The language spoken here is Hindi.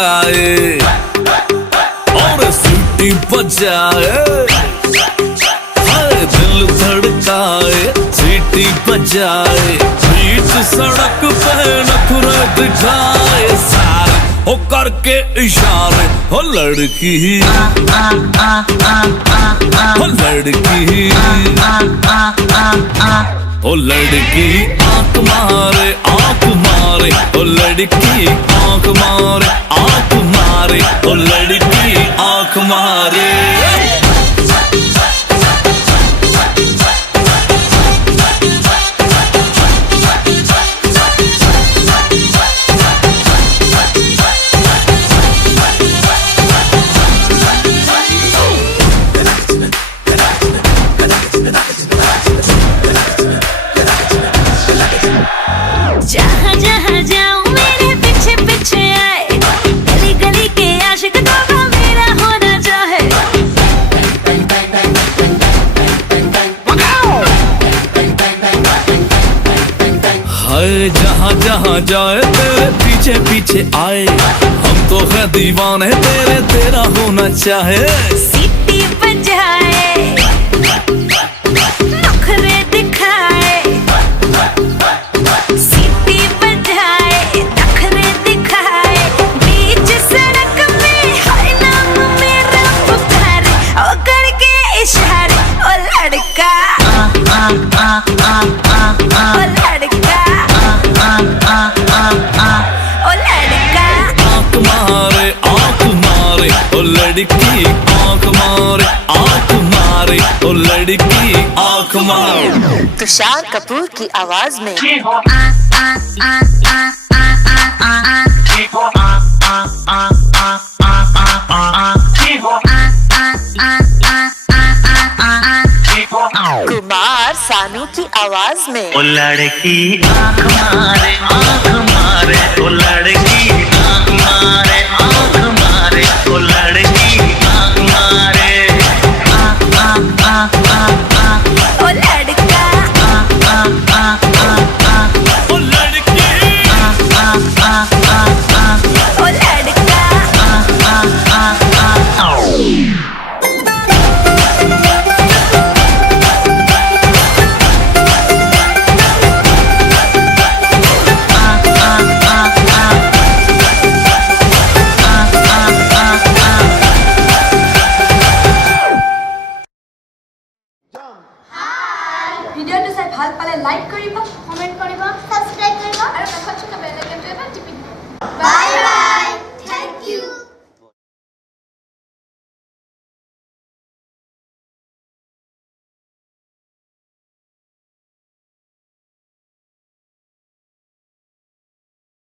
लगाए और सीटी बजाए, दिल धड़काए, सीटी बजाए, बीच सड़क पे नखरे दिखाए, सारे हो करके इशारे, हो लड़की हो लड़की ओ लड़की आंख मारे आंख मारे, ओ लड़की आंख मारे आंख मारे, ओ लड़की आंख मारे। जहाँ जहाँ जाऊँ मेरे पीछे पीछे आए, गली गली के आशिक तो मेरा होना चाहे। हाय जहाँ जहाँ जाए तेरे पीछे पीछे आए, हम तो है दीवाने तेरे, तेरा होना चाहे। सीटी बजाए, नखरे दिखाए, सीटी बजाए, नखरे दिखाए, बीच सड़क पे हर नाम मेरा पुकारे, ओ करके इशारे, ओ लड़का ओ लड़का ओ लड़का। आंख मारे आंख मारे, ओ लड़की आंख मारे आंख मारे, ओ लड़की आंख मारे। तुषार कपूर की आवाज में कुमार सानू की आवाज में ओ लड़की आंख मारे, ओ लड़की आंख मारे।